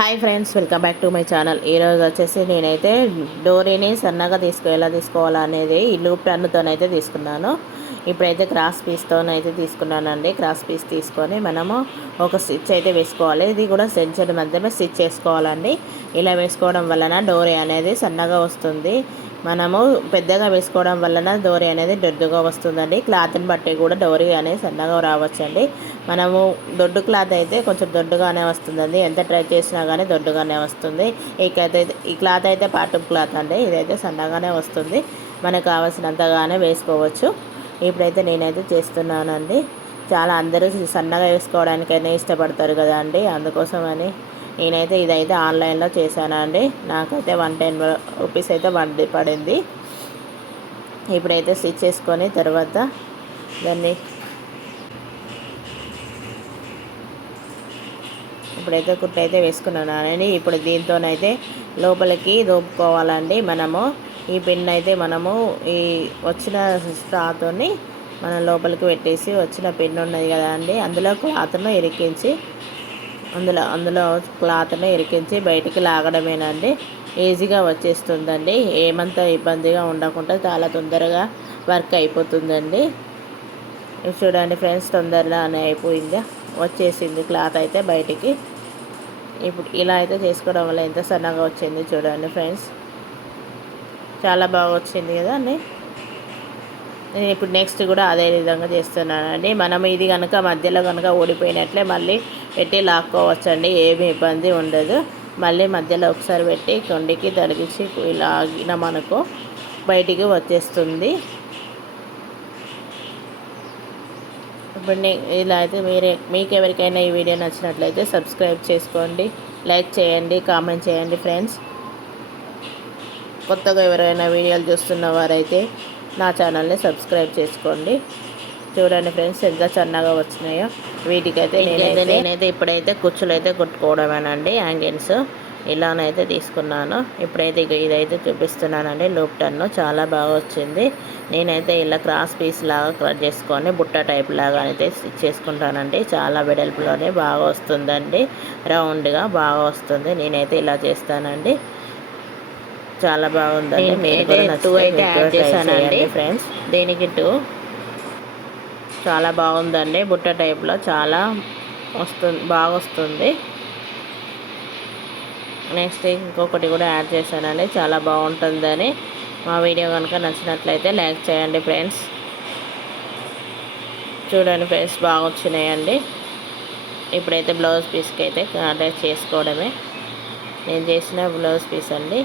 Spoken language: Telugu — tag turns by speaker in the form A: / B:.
A: Hi friends welcome back to my channel. ఈరోజు వచ్చేసి నేనైతే డోరీని సన్నగా తీసుకో ఎలా తీసుకోవాలనేది ఈ లూప్ టన్నుతోనైతే తీసుకున్నాను. ఇప్పుడైతే క్రాస్ పీస్తోనైతే తీసుకున్నానండి. క్రాస్ పీస్ తీసుకొని మనము ఒక స్టిచ్ అయితే వేసుకోవాలి. ఇది కూడా సెంచర్ మధ్యమే స్టిచ్ చేసుకోవాలండి. ఇలా వేసుకోవడం వలన డోరీ అనేది సన్నగా వస్తుంది. మనము పెద్దగా వేసుకోవడం వలన డోరీ అనేది దొడ్డుగా వస్తుందండి. క్లాత్ని బట్టి కూడా డోరీ అనేది సన్నగా రావచ్చండి. మనము దొడ్డు క్లాత్ అయితే కొంచెం దొడ్డుగానే వస్తుందండి. ఎంత ట్రై చేసినా కానీ దొడ్డుగానే వస్తుంది. ఇకైతే ఈ క్లాత్ అయితే పాటు క్లాత్ అండి. ఇదైతే సన్నగానే వస్తుంది. మనకు కావాల్సినంతగానే వేసుకోవచ్చు. ఇప్పుడైతే నేనైతే చేస్తున్నానండి. చాలా అందరూ సన్నగా వేసుకోవడానికైనా ఇష్టపడతారు కదా అండి. అందుకోసమని నేనైతే ఇదైతే ఆన్లైన్లో చేశానండి. నాకైతే వన్ టెన్ రూపీస్ అయితే వండి పడింది. ఇప్పుడైతే స్టిచ్ చేసుకొని తర్వాత దాన్ని ఇప్పుడైతే కుట్టయితే అని ఇప్పుడు దీంతోనైతే లోపలికి దోపుకోవాలండి మనము. ఈ పెన్ అయితే మనము ఈ వచ్చిన స్ట్రాతోని మనం లోపలికి పెట్టేసి వచ్చిన పెన్ ఉన్నది కదా అండి. అందులో క్లాత్ను ఇరికించి అందులో అందులో క్లాత్ను ఇరికించి బయటికి లాగడమేనండి. ఈజీగా వచ్చేస్తుందండి. ఏమంత ఇబ్బందిగా ఉండకుండా చాలా తొందరగా వర్క్ అయిపోతుందండి. చూడండి ఫ్రెండ్స్ తొందరగానే అయిపోయింది. వచ్చేసింది క్లాత్ అయితే బయటికి. ఇప్పుడు ఇలా అయితే చేసుకోవడం వల్ల ఎంత సన్నగా వచ్చింది చూడండి ఫ్రెండ్స్. చాలా బాగా వచ్చింది కదా అండి? నేను ఇప్పుడు నెక్స్ట్ కూడా అదే విధంగా చేస్తున్నానండి. మనం ఇది కనుక మధ్యలో కనుక ఓడిపోయినట్లే మళ్ళీ పెట్టి లాక్కోవచ్చండి. ఏమి ఇబ్బంది ఉండదు. మళ్ళీ మధ్యలో ఒకసారి పెట్టి కొండికి తడిగించి ఇలా మనకు బయటికి వచ్చేస్తుంది. ఇప్పుడు ఇలా అయితే మీరే మీకు ఎవరికైనా ఈ వీడియో నచ్చినట్లయితే సబ్స్క్రైబ్ చేసుకోండి. లైక్ చేయండి కామెంట్ చేయండి ఫ్రెండ్స్ కొత్తగా ఎవరైనా వీడియోలు చూస్తున్న వారైతే నా ఛానల్ని సబ్స్క్రైబ్ చేసుకోండి. చూడండి ఫ్రెండ్స్ ఎంత సన్నగా వచ్చినాయో. వీటికైతే నేనైతే నేనైతే ఇప్పుడైతే కుచ్చులు అయితే కుట్టుకోవడమేనండి హ్యాంగిన్స్ ఇలానైతే తీసుకున్నాను. ఇప్పుడైతే ఇక ఇదైతే చూపిస్తున్నానండి లూప్ టన్ను. చాలా బాగా వచ్చింది. నేనైతే ఇలా క్రాస్ పీస్ లాగా కట్ చేసుకొని బుట్ట టైప్ లాగా అయితే స్టిచ్ చేసుకుంటానండి. చాలా వెడల్పులోనే బాగా వస్తుందండి. రౌండ్గా బాగా వస్తుంది. నేనైతే ఇలా చేస్తానండి. చాలా బాగుందండి. మీరు కూడా టూ అయితే యాడ్ చేశానండి. ఫ్రెండ్స్ దీనికి టూ చాలా బాగుందండి. బుట్ట టైప్లో చాలా వస్తుంది బాగా వస్తుంది. నెక్స్ట్ ఇంకొకటి కూడా యాడ్ చేశానండి. చాలా బాగుంటుందని. మా వీడియో కనుక నచ్చినట్లయితే లైక్ చేయండి ఫ్రెండ్స్ చూడండి ఫ్రెండ్స్ బాగా వచ్చినాయండి. ఇప్పుడైతే బ్లౌజ్ పీస్కి అయితే అటాచ్ చేసుకోవడమే. నేను చేసిన బ్లౌజ్ పీస్ అండి.